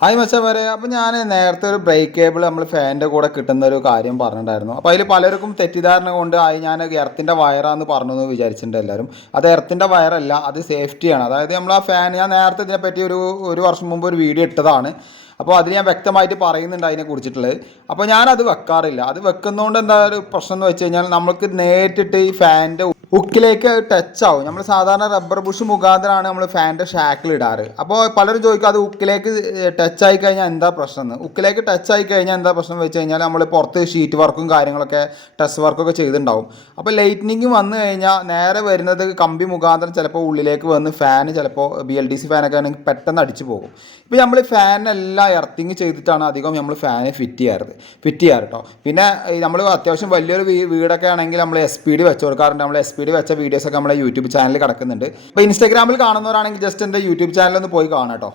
Hi മച്ചാമാരെ, അപ്പോൾ ഞാൻ നേരത്തെ ഒരു ബ്രേക്ക് കേബിൾ നമ്മൾ ഫാനിൻ്റെ കൂടെ കിട്ടുന്ന ഒരു കാര്യം പറഞ്ഞിട്ടുണ്ടായിരുന്നു. അപ്പോൾ അതിൽ പലർക്കും തെറ്റിദ്ധാരണ കൊണ്ട് ഞാൻ എർത്തിൻ്റെ വയറാന്ന് പറഞ്ഞു എന്ന് വിചാരിച്ചിട്ടുണ്ട് എല്ലാവരും. അത് എർത്തിൻ്റെ വയറല്ല, അത് സേഫ്റ്റിയാണ്. അതായത് നമ്മൾ ആ ഫാൻ, ഞാൻ നേരത്തെ ഇതിനെപ്പറ്റി ഒരു വർഷം മുമ്പ് ഒരു വീഡിയോ ഇട്ടതാണ്. അപ്പോൾ അതിൽ ഞാൻ വ്യക്തമായിട്ട് പറയുന്നുണ്ട് അതിനെ കുറിച്ചിട്ടുള്ളത്. അപ്പോൾ ഞാനത് വെക്കാറില്ല. അത് വെക്കുന്നതുകൊണ്ട് എന്താ ഒരു പ്രശ്നം എന്ന് വെച്ച് കഴിഞ്ഞാൽ നമുക്ക് നേരിട്ടിട്ട് ഈ ഫാനിൻ്റെ ഹുക്കിലേക്ക് ടച്ച് ആവും. നമ്മൾ സാധാരണ റബ്ബർ ബുഷ് മുഖാന്തരമാണ് നമ്മൾ ഫാനിൻ്റെ ഷാക്കിൽ ഇടാറ്. അപ്പോൾ പലരും ചോദിക്കും അത് ഹുക്കിലേക്ക് ടച്ച് ആയി കഴിഞ്ഞാൽ എന്താ പ്രശ്നം എന്ന്. ഹുക്കിലേക്ക് ടച്ച് ആയി കഴിഞ്ഞാൽ എന്താ പ്രശ്നം എന്ന് വെച്ച് കഴിഞ്ഞാൽ നമ്മൾ പുറത്ത് ഷീറ്റ് വർക്കും കാര്യങ്ങളൊക്കെ ടെസ്റ്റ് വർക്കൊക്കെ ചെയ്തിട്ടുണ്ടാവും. അപ്പോൾ ലൈറ്റ്നിങ് വന്നു കഴിഞ്ഞാൽ നേരെ വരുന്നത് കമ്പി മുഖാന്തരം ചിലപ്പോൾ ഉള്ളിലേക്ക് വന്ന് ഫാന് ചിലപ്പോൾ BLDC ഫാനൊക്കെ ആണെങ്കിൽ പെട്ടെന്ന് അടിച്ചു പോകും. ഇപ്പോൾ നമ്മൾ ഫാനെല്ലാം എർത്തിങ് ചെയ്തിട്ടാണ് അധികം നമ്മൾ ഫാന് ഫിറ്റ് ചെയ്യാറ് കേട്ടോ. പിന്നെ നമ്മൾ അത്യാവശ്യം വലിയൊരു വീടൊക്കെ ആണെങ്കിൽ നമ്മൾ SPD വെച്ച് കൊടുക്കാറുണ്ട്. നമ്മൾ SPD വെച്ച വീഡിയോസൊക്കെ നമ്മുടെ യൂട്യൂബ് ചാനലിൽ കിടക്കുന്നുണ്ട്. അപ്പോൾ ഇൻസ്റ്റാഗ്രാമിൽ കാണുന്നവരാണെങ്കിൽ ജസ്റ്റ് എൻ്റെ യൂട്യൂബ് ചാനലൊന്ന് പോയി കാണാം കേട്ടോ.